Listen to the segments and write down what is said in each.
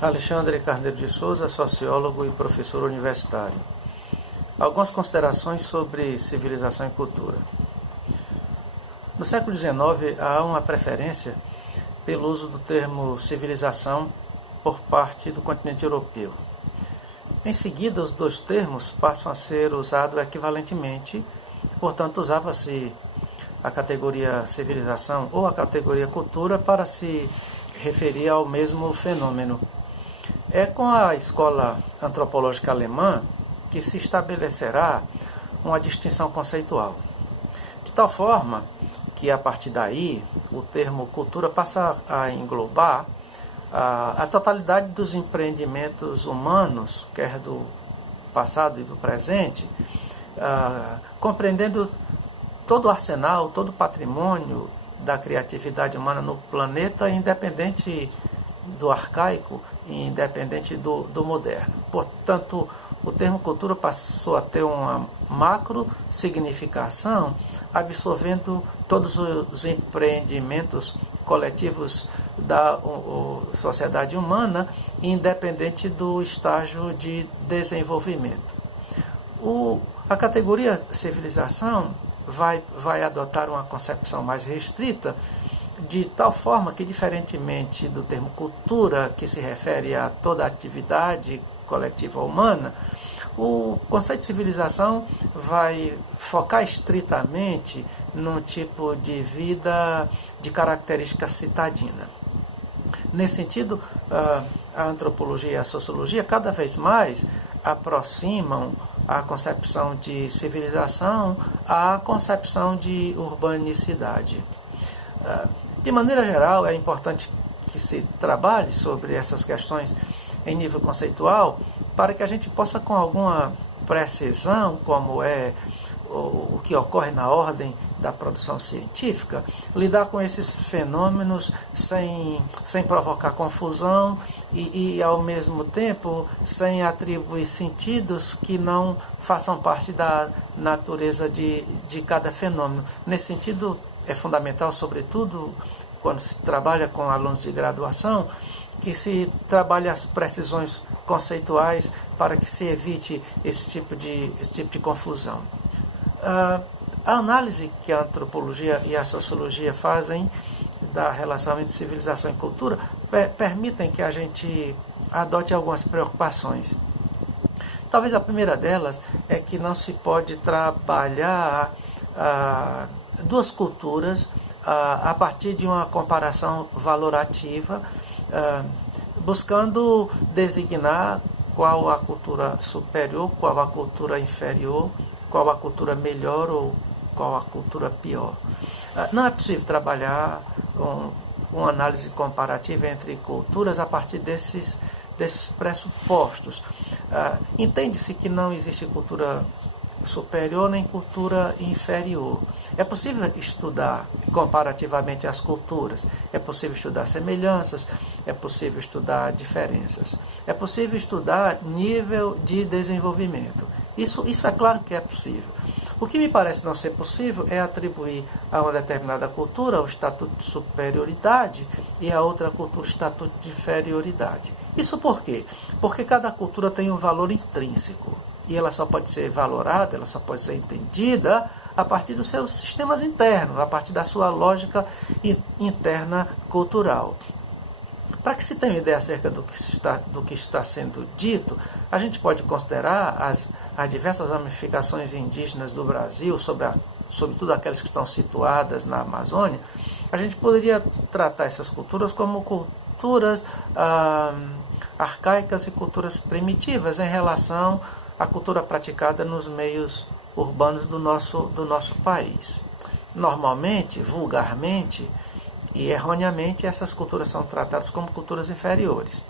Alexandre Carneiro de Souza, sociólogo e professor universitário. Algumas considerações sobre civilização e cultura. No século XIX, há uma preferência pelo uso do termo civilização por parte do continente europeu. Em seguida, os dois termos passam a ser usados equivalentemente, portanto, usava-se a categoria civilização ou a categoria cultura para se referir ao mesmo fenômeno. É com a escola antropológica alemã que se estabelecerá uma distinção conceitual. De tal forma que, a partir daí, o termo cultura passa a englobar a totalidade dos empreendimentos humanos, quer do passado e do presente, compreendendo todo o arsenal, todo o patrimônio da criatividade humana no planeta, independente do arcaico e independente do moderno. Portanto, o termo cultura passou a ter uma macro significação, absorvendo todos os empreendimentos coletivos da sociedade humana, independente do estágio de desenvolvimento. A categoria civilização vai adotar uma concepção mais restrita, de tal forma que, diferentemente do termo cultura, que se refere a toda a atividade coletiva humana, o conceito de civilização vai focar estritamente num tipo de vida de característica citadina. Nesse sentido, a antropologia e a sociologia cada vez mais aproximam a concepção de civilização à concepção de urbanicidade. De maneira geral, é importante que se trabalhe sobre essas questões em nível conceitual para que a gente possa, com alguma precisão, como é o que ocorre na ordem da produção científica, lidar com esses fenômenos sem provocar confusão e, ao mesmo tempo, sem atribuir sentidos que não façam parte da natureza de cada fenômeno. Nesse sentido, é fundamental, sobretudo, quando se trabalha com alunos de graduação, que se trabalhe as precisões conceituais para que se evite esse tipo de confusão. A análise que a antropologia e a sociologia fazem da relação entre civilização e cultura permitem que a gente adote algumas preocupações. Talvez a primeira delas é que não se pode trabalhar duas culturas a partir de uma comparação valorativa, buscando designar qual a cultura superior, qual a cultura inferior, qual a cultura melhor ou qual a cultura pior. Não é possível trabalhar uma análise comparativa entre culturas a partir desses pressupostos. Entende-se que não existe cultura superior nem cultura inferior. É possível estudar comparativamente as culturas, é possível estudar semelhanças, é possível estudar diferenças, é possível estudar nível de desenvolvimento. Isso é claro que é possível. O que me parece não ser possível é atribuir a uma determinada cultura o estatuto de superioridade e a outra cultura o estatuto de inferioridade. Isso por quê? Porque cada cultura tem um valor intrínseco. E ela só pode ser valorada, ela só pode ser entendida a partir dos seus sistemas internos, a partir da sua lógica interna cultural. Para que se tenha uma ideia acerca do que está sendo dito, a gente pode considerar as diversas ramificações indígenas do Brasil, sobretudo aquelas que estão situadas na Amazônia. A gente poderia tratar essas culturas como culturas arcaicas e culturas primitivas em relação a cultura praticada nos meios urbanos do nosso país. Normalmente, vulgarmente e erroneamente, essas culturas são tratadas como culturas inferiores.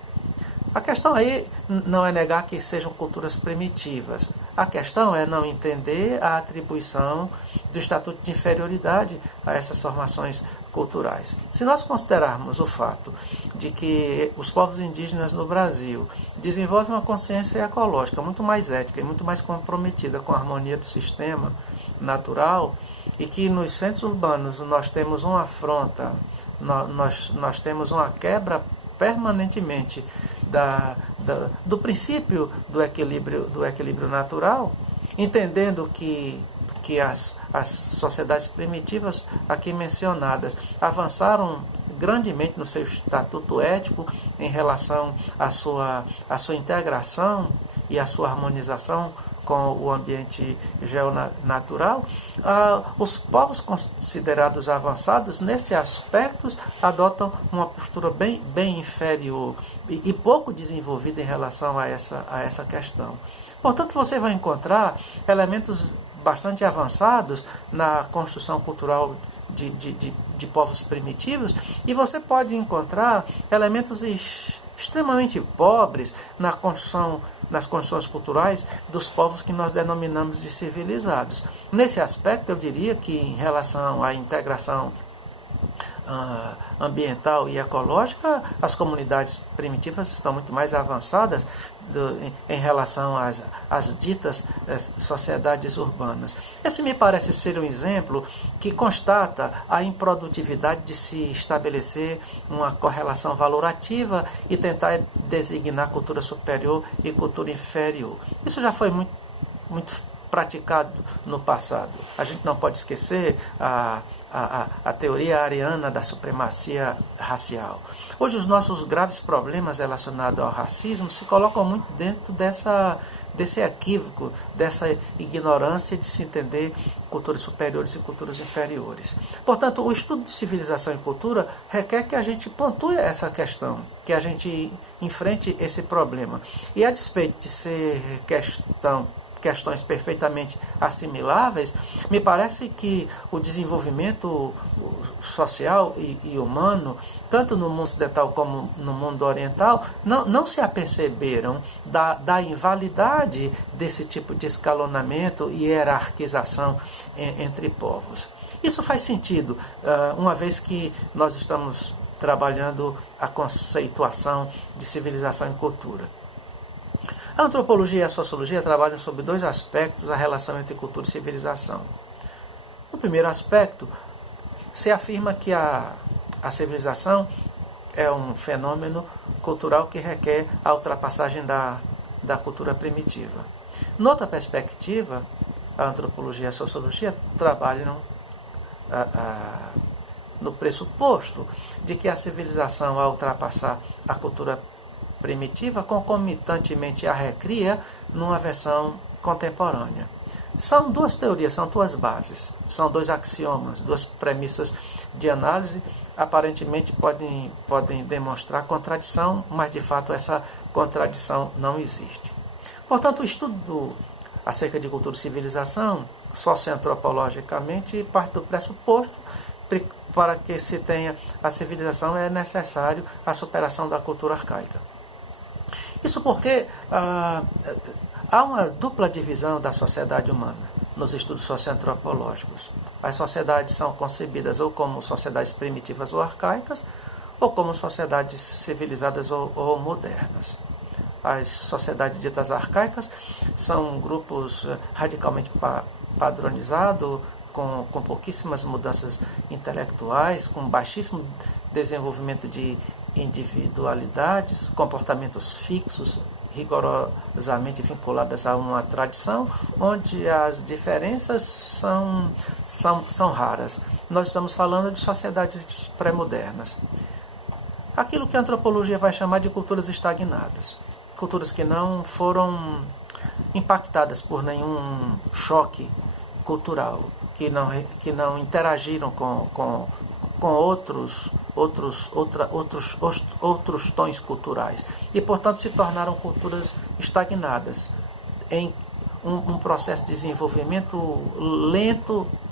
A questão aí não é negar que sejam culturas primitivas. A questão é não entender a atribuição do estatuto de inferioridade a essas formações culturais. Se nós considerarmos o fato de que os povos indígenas no Brasil desenvolvem uma consciência ecológica muito mais ética e muito mais comprometida com a harmonia do sistema natural, e que nos centros urbanos nós temos uma afronta, nós temos uma quebra permanentemente do princípio do equilíbrio natural, entendendo que as sociedades primitivas aqui mencionadas avançaram grandemente no seu estatuto ético em relação à sua integração e à sua harmonização com o ambiente geonatural. Os povos considerados avançados nesse aspecto adotam uma postura bem inferior e pouco desenvolvida em relação a essa questão. Portanto, você vai encontrar elementos bastante avançados na construção cultural de povos primitivos, e você pode encontrar elementos extremamente pobres nas construções culturais dos povos que nós denominamos de civilizados. Nesse aspecto, eu diria que, em relação à integração ambiental e ecológica, as comunidades primitivas estão muito mais avançadas em relação às ditas sociedades urbanas. Esse me parece ser um exemplo que constata a improdutividade de se estabelecer uma correlação valorativa e tentar designar cultura superior e cultura inferior. Isso já foi muito praticado no passado. A gente não pode esquecer a teoria ariana da supremacia racial. Hoje os nossos graves problemas relacionados ao racismo se colocam muito dentro desse equívoco, dessa ignorância de se entender culturas superiores e culturas inferiores. Portanto, o estudo de civilização e cultura requer que a gente pontue essa questão, que a gente enfrente esse problema. E a despeito de ser questões perfeitamente assimiláveis, me parece que o desenvolvimento social e humano, tanto no mundo ocidental como no mundo oriental, não se aperceberam da invalidade desse tipo de escalonamento e hierarquização entre povos. Isso faz sentido, uma vez que nós estamos trabalhando a conceituação de civilização e cultura. A antropologia e a sociologia trabalham sobre dois aspectos da relação entre cultura e civilização. No primeiro aspecto, se afirma que a civilização é um fenômeno cultural que requer a ultrapassagem da cultura primitiva. Noutra perspectiva, a antropologia e a sociologia trabalham no pressuposto de que a civilização, ao ultrapassar a cultura primitiva, concomitantemente a recria numa versão contemporânea. São duas teorias, são duas bases, são dois axiomas, duas premissas de análise, aparentemente podem demonstrar contradição, mas de fato essa contradição não existe. Portanto, o estudo acerca de cultura e civilização, socioantropologicamente, parte do pressuposto para que se tenha a civilização é necessário a superação da cultura arcaica. Isso porque há uma dupla divisão da sociedade humana nos estudos socioantropológicos. As sociedades são concebidas ou como sociedades primitivas ou arcaicas, ou como sociedades civilizadas ou modernas. As sociedades ditas arcaicas são grupos radicalmente padronizados, com pouquíssimas mudanças intelectuais, com baixíssimo desenvolvimento de individualidades, comportamentos fixos, rigorosamente vinculadas a uma tradição, onde as diferenças são raras. Nós estamos falando de sociedades pré-modernas. Aquilo que a antropologia vai chamar de culturas estagnadas, culturas que não foram impactadas por nenhum choque cultural, que não interagiram com outros tons culturais e, portanto, se tornaram culturas estagnadas em um processo de desenvolvimento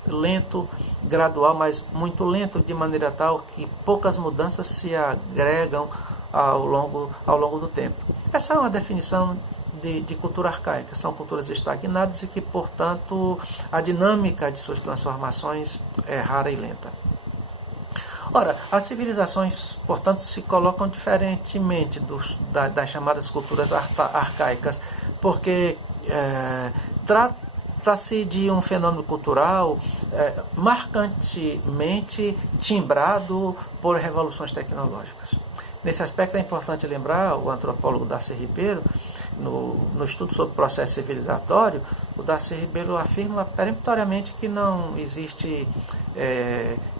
lento, gradual, mas muito lento, de maneira tal que poucas mudanças se agregam ao longo do tempo. Essa é uma definição de cultura arcaica. São culturas estagnadas e que, portanto, a dinâmica de suas transformações é rara e lenta. Ora, as civilizações, portanto, se colocam diferentemente das chamadas culturas arcaicas, porque trata-se de um fenômeno cultural marcantemente timbrado por revoluções tecnológicas. Nesse aspecto é importante lembrar o antropólogo Darcy Ribeiro, no estudo sobre o processo civilizatório, o Darcy Ribeiro afirma peremptoriamente que não existe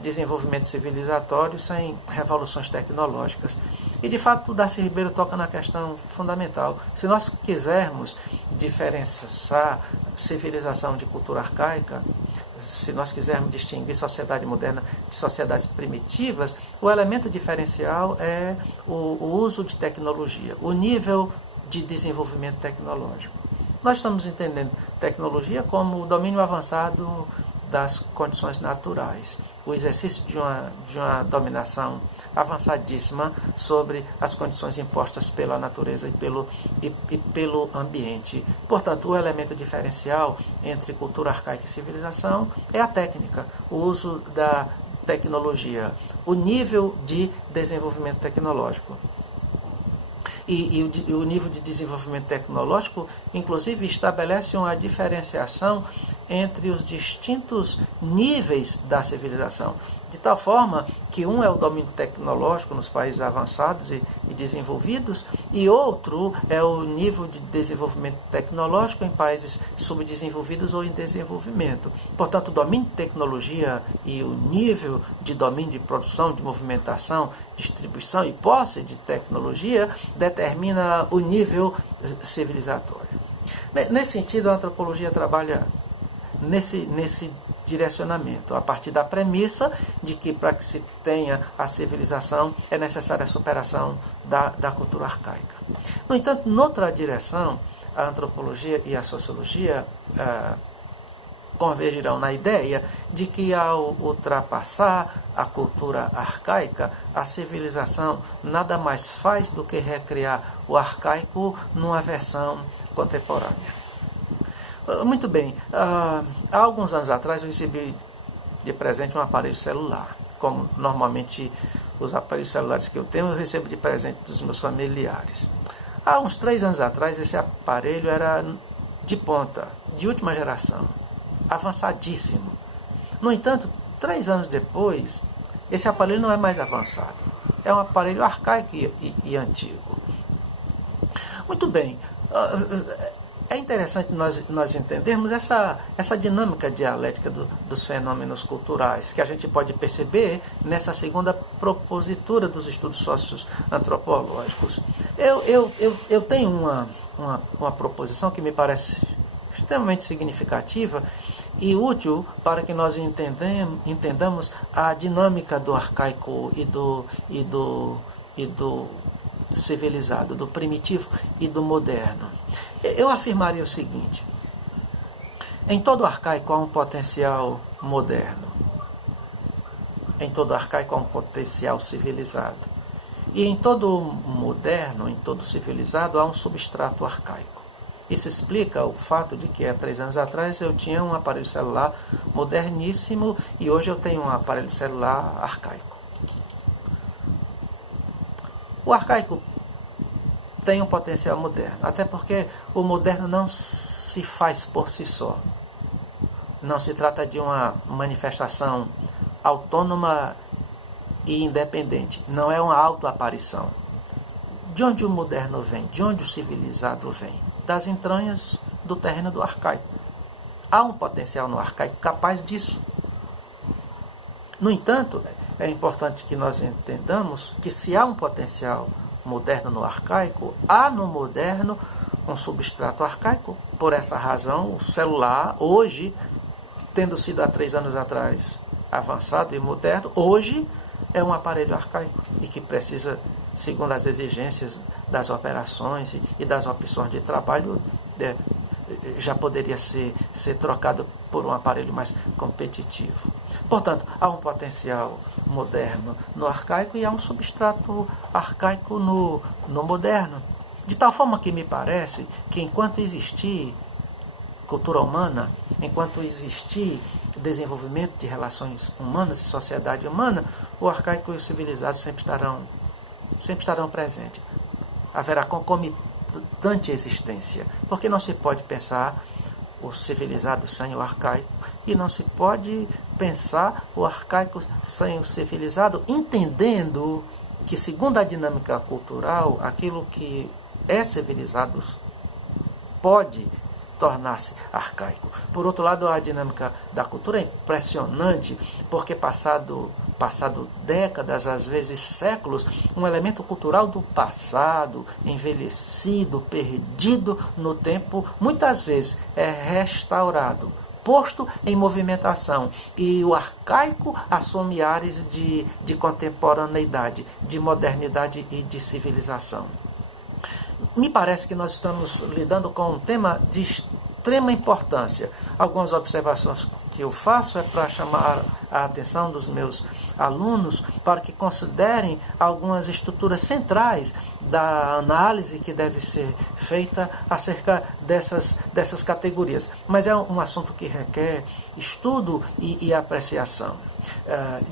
desenvolvimento civilizatório sem revoluções tecnológicas. E, de fato, o Darcy Ribeiro toca na questão fundamental. Se nós quisermos diferenciar civilização de cultura arcaica, se nós quisermos distinguir sociedade moderna de sociedades primitivas, o elemento diferencial é o uso de tecnologia, o nível de desenvolvimento tecnológico. Nós estamos entendendo tecnologia como o domínio avançado das condições naturais, o exercício de uma dominação avançadíssima sobre as condições impostas pela natureza e pelo ambiente. Portanto, o elemento diferencial entre cultura arcaica e civilização é a técnica, o uso da tecnologia, o nível de desenvolvimento tecnológico. E o nível de desenvolvimento tecnológico, inclusive, estabelece uma diferenciação entre os distintos níveis da civilização, de tal forma que um é o domínio tecnológico nos países avançados e desenvolvidos, e outro é o nível de desenvolvimento tecnológico em países subdesenvolvidos ou em desenvolvimento. Portanto, o domínio de tecnologia e o nível de domínio de produção, de movimentação, distribuição e posse de tecnologia determina o nível civilizatório. Nesse sentido, a antropologia trabalha nesse direcionamento, a partir da premissa de que, para que se tenha a civilização, é necessária a superação da cultura arcaica. No entanto, noutra direção, a antropologia e a sociologia convergirão na ideia de que, ao ultrapassar a cultura arcaica, a civilização nada mais faz do que recriar o arcaico numa versão contemporânea. Muito bem, há alguns anos atrás eu recebi de presente um aparelho celular. Como normalmente os aparelhos celulares que eu tenho, eu recebo de presente dos meus familiares. Há uns 3 anos atrás, esse aparelho era de ponta, de última geração, avançadíssimo. No entanto, 3 anos depois, esse aparelho não é mais avançado. É um aparelho arcaico e antigo. Muito bem. É interessante nós entendermos essa dinâmica dialética dos fenômenos culturais, que a gente pode perceber nessa segunda propositura dos estudos socioantropológicos. Eu tenho uma proposição que me parece extremamente significativa e útil para que nós entendamos a dinâmica do arcaico e do civilizado, do primitivo e do moderno. Eu afirmaria o seguinte: em todo arcaico há um potencial moderno, em todo arcaico há um potencial civilizado, e em todo moderno, em todo civilizado, há um substrato arcaico. Isso explica o fato de que há 3 anos atrás eu tinha um aparelho celular moderníssimo e hoje eu tenho um aparelho celular arcaico. O arcaico tem um potencial moderno, até porque o moderno não se faz por si só. Não se trata de uma manifestação autônoma e independente. Não é uma autoaparição. De onde o moderno vem? De onde o civilizado vem? Das entranhas do terreno do arcaico. Há um potencial no arcaico capaz disso. No entanto, é importante que nós entendamos que se há um potencial moderno no arcaico, há no moderno um substrato arcaico. Por essa razão, o celular, hoje, tendo sido há 3 anos atrás avançado e moderno, hoje é um aparelho arcaico e que precisa, segundo as exigências das operações e das opções de trabalho, já poderia ser trocado por um aparelho mais competitivo. Portanto, há um potencial moderno no arcaico e há um substrato arcaico no moderno. De tal forma que me parece que enquanto existir cultura humana, enquanto existir desenvolvimento de relações humanas e sociedade humana, o arcaico e o civilizado sempre estarão presentes. Haverá concomitante existência, porque não se pode pensar o civilizado sem o arcaico e não se pode pensar o arcaico sem o civilizado, entendendo que, segundo a dinâmica cultural, aquilo que é civilizado pode tornar-se arcaico. Por outro lado, a dinâmica da cultura é impressionante, porque passado décadas, às vezes séculos, um elemento cultural do passado, envelhecido, perdido no tempo, muitas vezes é restaurado, posto em movimentação, e o arcaico assume áreas de contemporaneidade, de modernidade e de civilização. Me parece que nós estamos lidando com um tema de extrema importância. Algumas observações que eu faço é para chamar a atenção dos meus alunos para que considerem algumas estruturas centrais da análise que deve ser feita acerca dessas categorias. Mas é um assunto que requer estudo e apreciação.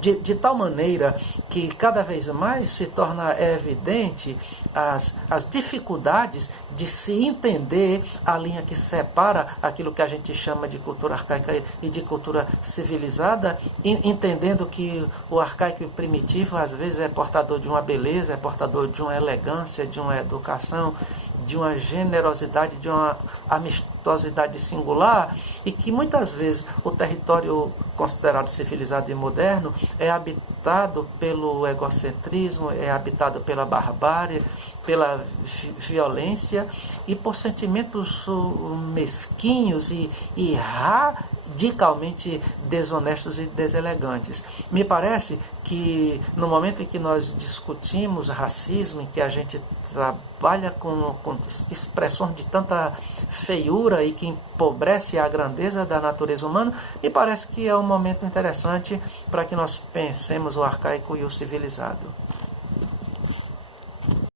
De tal maneira que cada vez mais se torna evidente as dificuldades de se entender a linha que separa aquilo que a gente chama de cultura arcaica e de cultura civilizada, entendendo que o arcaico e primitivo às vezes é portador de uma beleza, é portador de uma elegância, de uma educação, de uma generosidade, de uma amistosidade singular, e que muitas vezes o território considerado civilizado e moderno é habitado pelo egocentrismo, é habitado pela barbárie, pela violência e por sentimentos mesquinhos e radicalmente desonestos e deselegantes. Me parece que no momento em que nós discutimos racismo, em que a gente trabalha com expressões de tanta feiura e que empobrece a grandeza da natureza humana, me parece que é um momento interessante para que nós pensemos o arcaico e o civilizado.